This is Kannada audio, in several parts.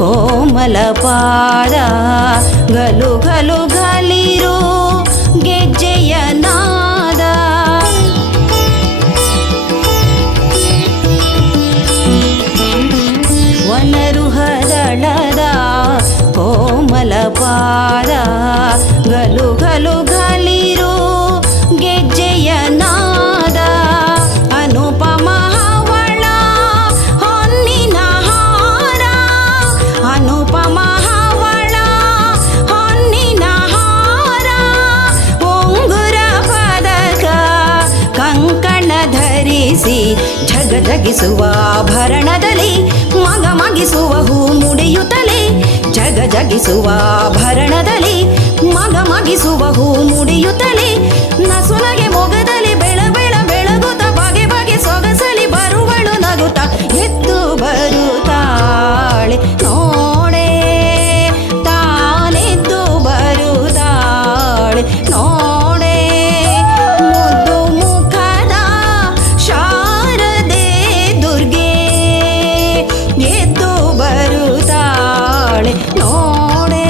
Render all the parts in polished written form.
ಕೋಮಲ ಪಾದ ಗಲು ಗಲು ಗಲಿರು ಗೆಜ್ಜೆಯ ನಾದ ವನರುಹದಳದ ಕೋಮಲ ಪಾದ ಗಲು ಗಲು ಗಲಿರು ಗೆಜ್ಜೆಯ ನಾದ ಅನುಪಮ ಹವಳ ಹೊನ್ನಿನ ಹಾರ ಅನುಪಮ ಹವಳ ಹೊನ್ನಿನ ಹಾರ ಉಂಗುರ ಪದಕ ಕಂಕಣ ಧರಿಸಿ ಝಗ ಝಗಿಸುವ ಆಭರಣದಲ್ಲಿ ಮಗ ಮಗಿಸುವ ಹೂ ಮುಡಿಯುತ್ತಲೇ ಜಗ ಜಗಿಸುವ ಆಭರಣದಲ್ಲಿ ಮಗ ಮಗಿಸುವ ಹೂ ಮುಡಿಯುತ್ತಲೇ ನಸುನಗೆ ಮೊಗದಲ್ಲಿ ಬೆಳ ಬೆಳ ಬೆಳಗುತ್ತ ಬಗೆ ಬಗೆ ಸೊಗಸಲಿ ಬರುವಳು ನಗುತ್ತ ಎದ್ದು ಬರುತ್ತಾಳೆ ನೋಡೆ ತಾನೆದ್ದು ಬರುತ್ತಾಳೆ ನೋಡೆ ಮುದ್ದು ಮುಖದ ಶಾರದೆ ದುರ್ಗೆ ಎದ್ದು ಬರುತ್ತಾಳೆ ನೋಡೆ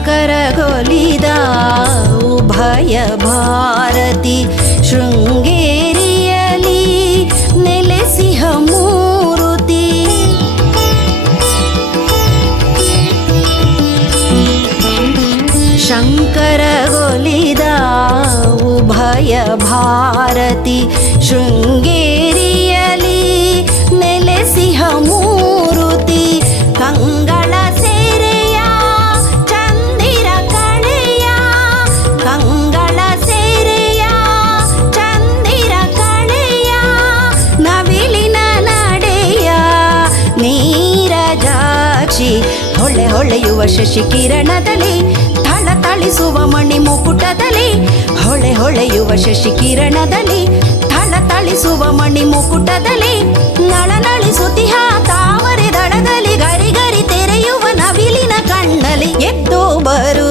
ಶಂಕರಗೊಲಿದ ಉಭಯ ಭಾರತಿ ಶೃಂಗೇರಿಯಲಿ ನೆಲೆಸಿಹ ಮೂರುತಿ ಶಂಕರಗೊಲಿದ ಉಭಯ ಭಾರತಿ ಶೃಂಗೇರಿಯಲಿ ನೆಲೆಸಿಹ ಮೂರುತಿ ಕಂಗಳ ಸೇರೆಯ ಚಂದಿರ ಕಳೆಯ ಕಂಗಳ ಸೇರೆಯ ಚಂದಿರ ಕಳೆಯ ನವಿಲಿನ ನಡೆಯ ನೀರಜಾಕ್ಷಿ ಹೊಳೆ ಹೊಳೆಯುವ ಶಶಿ ಕಿರಣದಲ್ಲಿ ಥಳಥಳಿಸುವ ಮಣಿ ಮುಕುಟದಲ್ಲಿ ಹೊಳೆ ಹೊಳೆಯುವ ಶಶಿ ಕಿರಣದಲ್ಲಿ ಥಳಥಳಿಸುವ ಮಣಿ ಮುಕುಟದಲ್ಲಿ ನಳನಳಿಸುತ್ತಿಹ ತಾವರೆ ದಳದಲ್ಲಿ ಗರಿ ಗರಿ ತೆರೆಯುವ ನವಿಲಿನ ಕಣ್ಣಲ್ಲಿ ಎದ್ದು ಬರು